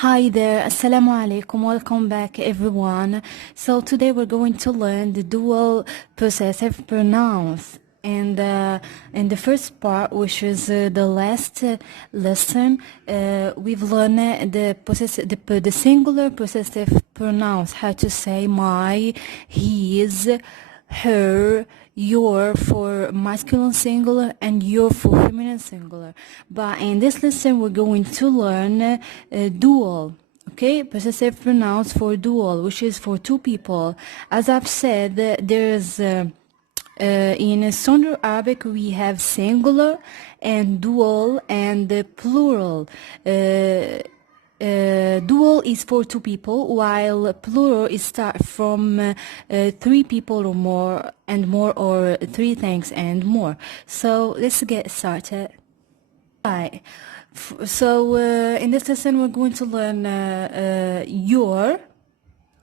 Hi there, Assalamu alaikum, welcome back everyone. So today we're going to learn the dual possessive pronouns. And in the first part, which is the last lesson, we've learned the singular possessive pronouns, how to say my, his, her, your for masculine singular and your for feminine singular. But in this lesson we're going to learn dual, okay, possessive pronouns for dual, which is for two people. As I've said, there's in Standard Arabic we have singular and dual and plural. Dual is for two people, while plural is start from three people or more, or three things and more. So let's get started. Right. So in this lesson we're going to learn your,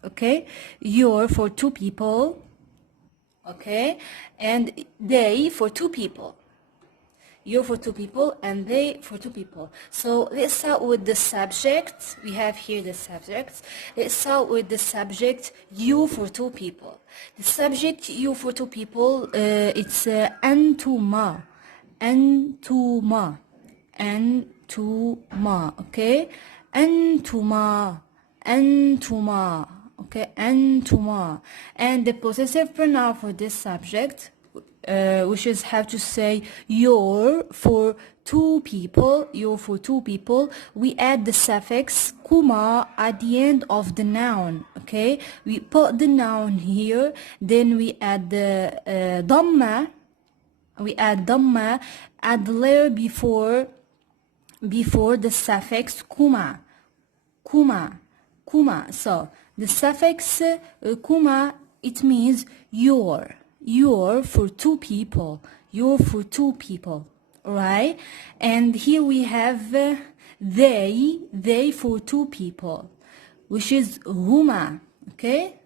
okay, your for two people, okay, and they for two people. You for two people and they for two people. So let's start with the subject. We have here the subject. Let's start with the subject you for two people. The subject you for two people, it's أنتما. أنتما. أنتما. Okay? أنتما. أنتما. Okay? أنتما. And the possessive pronoun for this subject, which is how to say your for two people, your for two people, we add the suffix kuma at the end of the noun, okay? We put the noun here, then we add the dhamma, add the letter before the suffix kuma. So the suffix kuma, it means your for two people, your for two people, right? And here we have they for two people, which is huma, okay?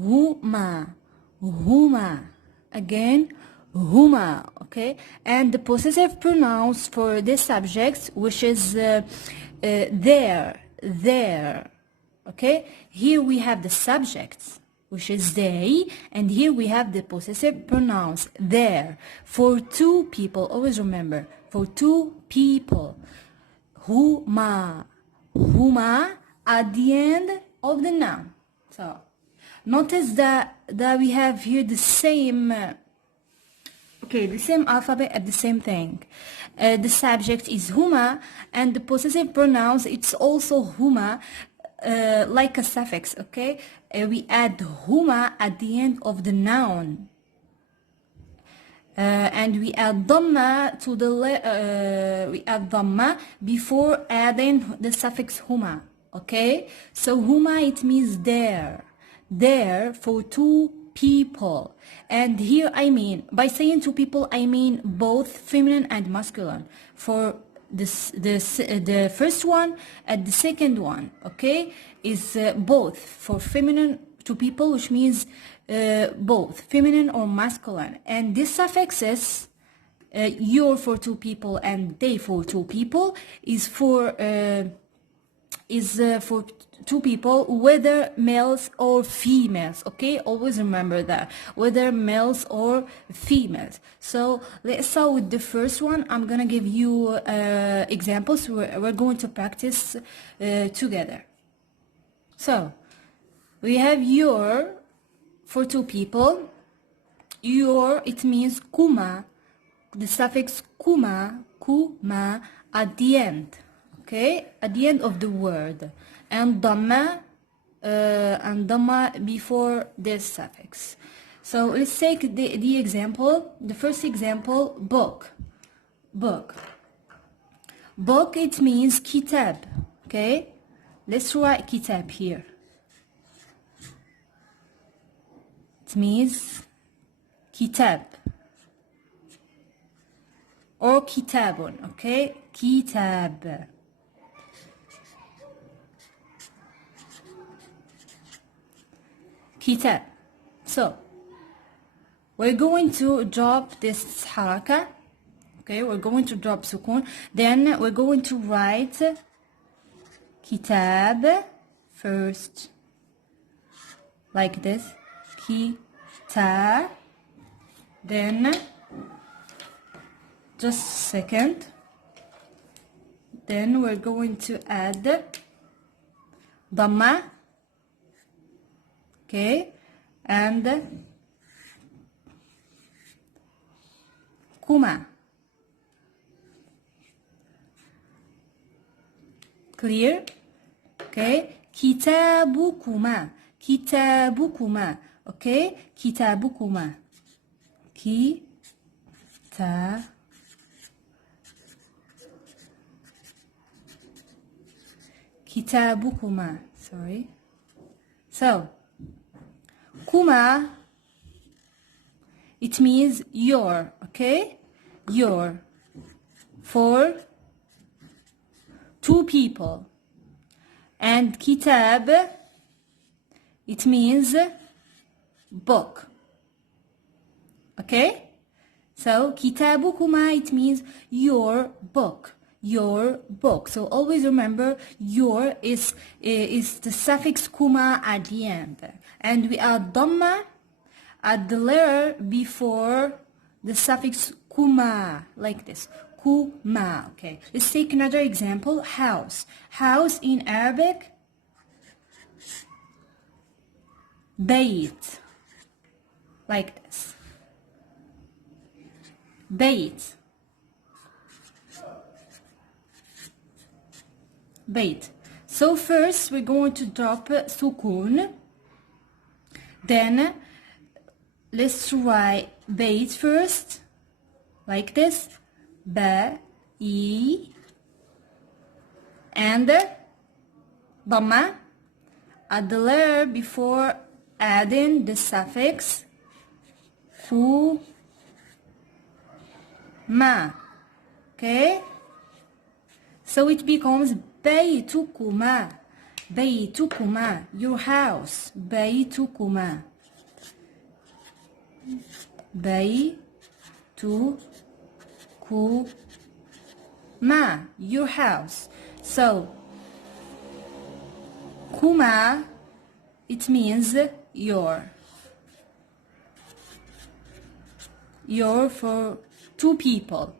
Huma, again, huma, okay? And the possessive pronouns for this subject, which is their, okay? Here we have the subjects, which is they, and here we have the possessive pronouns there for two people. Always remember, for two people. Huma at the end of the noun. So notice that we have here the same the same alphabet at the same thing. The subject is huma, and the possessive pronouns, it's also huma, like a suffix, okay? We add huma at the end of the noun, and we add dhamma to the we add dhamma before adding the suffix huma, okay? So huma, it means there for two people. And here I mean, by saying two people, I mean both feminine and masculine. For the first one and the second one, okay, is both for feminine two people, which means both feminine or masculine. And this suffixes your for two people and they for two people is for two people, whether males or females, okay? Always remember that, whether males or females. So let's start with the first one. I'm gonna give you examples. We're going to practice together. So we have your for two people. Your, it means kuma, the suffix kuma at the end, okay, at the end of the word, and dhamma before this suffix. So let's take the example. The first example, book, it means kitab, okay? Let's write kitab here. It means kitab or kitabun, okay? Kitab. Kitab. So we're going to drop this haraka, okay? We're going to drop sukun. Then we're going to write كتاب first, like this, كتاب, then just a second, then we're going to add ضمة, okay, and كما. Clear? Okay. كتابكما. كتابكما. Okay. كتابكما. كتابكما. Sorry. So, كما, it means your. Okay. Your. For two people. And kitab, it means book. Okay? So kitabukuma, it means your book. Your book. So always remember, your is the suffix kuma at the end. And we add dhamma at the letter before the suffix kuma, like this. Kuma. Okay. Let's take another example. House. House in Arabic, bayt. Like this. Bayt. Bayt. So first we're going to drop sukun. Then let's try bayt first. Like this. Ba, e, and dhamma at the letter before adding the suffix fu, ma. Okay? So it becomes baytukuma. Baytukuma, your house. Baytukuma. Ma, your house. So, kuma, it means your. Your for two people.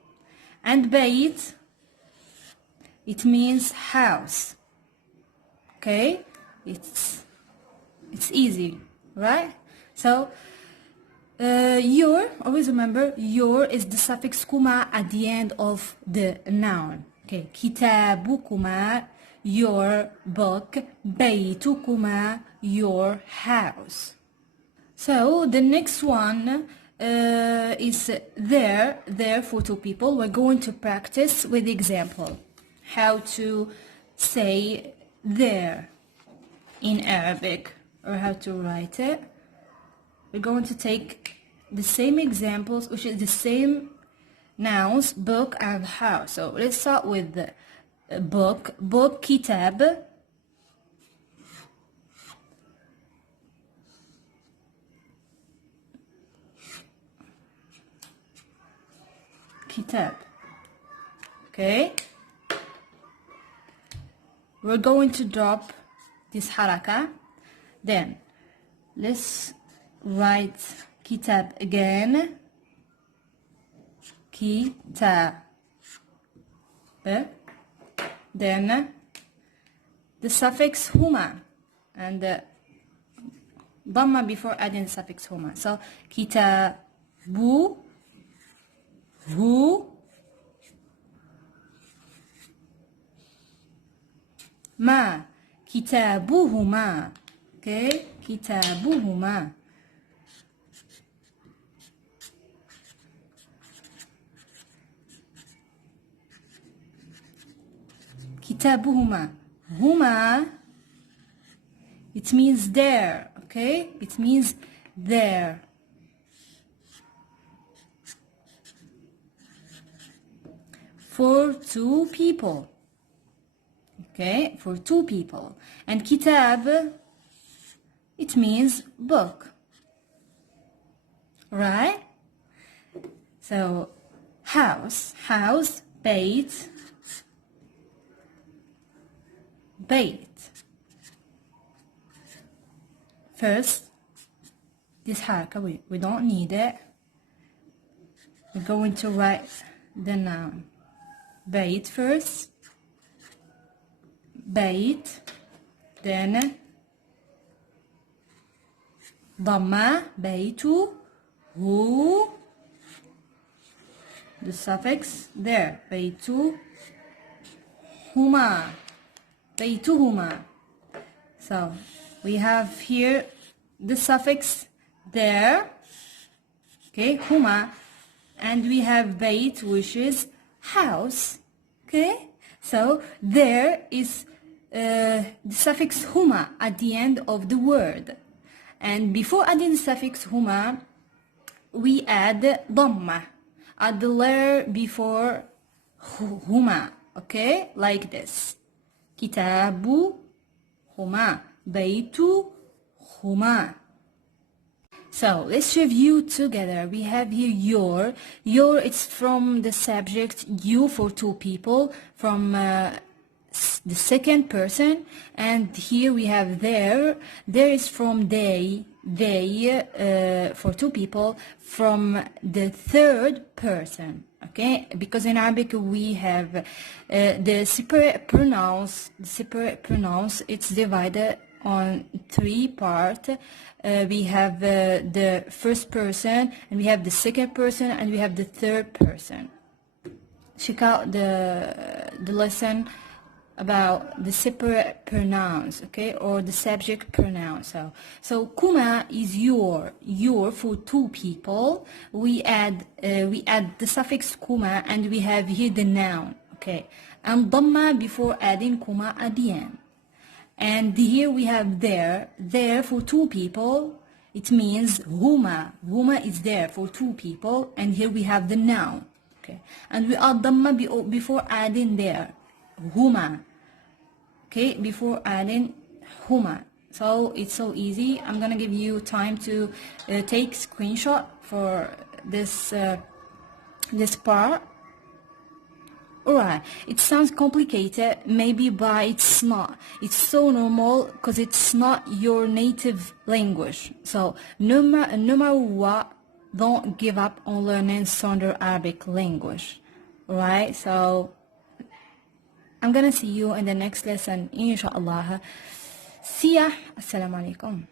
And bayt, it means house. Okay? It's easy, right? So, your, always remember, your is the suffix kuma at the end of the noun. Okay, kitabukuma, your book, baytukuma, your house. So the next one is there for two people. We're going to practice with the example. How to say there in Arabic, or how to write it. We're going to take the same examples, which is the same nouns, book and house. So let's start with the book. Book, kitab. Kitab. Okay? We're going to drop this haraka. Then let's write kitab again. Kitab. Then the suffix huma and the dhamma before adding the suffix huma. So kitabu, hu, ma, kitabuhuma. Okay, kitabuhuma. Kitabuhuma. Huma, it means there. Okay, it means there. For two people. Okay, for two people. And kitab, it means book. Right? So, house, bayt, بيت. First, this حركة we don't need it. We're going to write the noun بيت first, بيت, then ضمة بيت, هو, the suffix there, بيت, هما, بيتهما. So we have here the suffix there, okay, huma, and we have bait, which is house, okay. So there is the suffix huma at the end of the word, and before adding the suffix huma, we add dhamma at the letter before huma, okay, like this. Kitabu huma, baitu huma. So let's review together. We have here your, it's from the subject you for two people, from the second person, and here we have there is from they for two people, from the third person, okay, because in Arabic we have the separate pronouns, it's divided on three parts. We have the first person, and we have the second person, and we have the third person. Check out the lesson about the separate pronouns, okay, or the subject pronoun. So kuma is your for two people. We add the suffix kuma, and we have here the noun, okay, and dhamma before adding kuma at the end. And here we have there for two people. It means huma is there for two people, and here we have the noun, okay, and we add dhamma before adding there huma, okay, before adding huma. So it's so easy. I'm gonna give you time to take screenshot for this part. Alright, it sounds complicated, maybe, but it's not. It's so normal because it's not your native language. So no matter what, don't give up on learning Standard Arabic language. Alright, so I'm gonna see you in the next lesson, inshallah. See ya. Assalamu alaikum.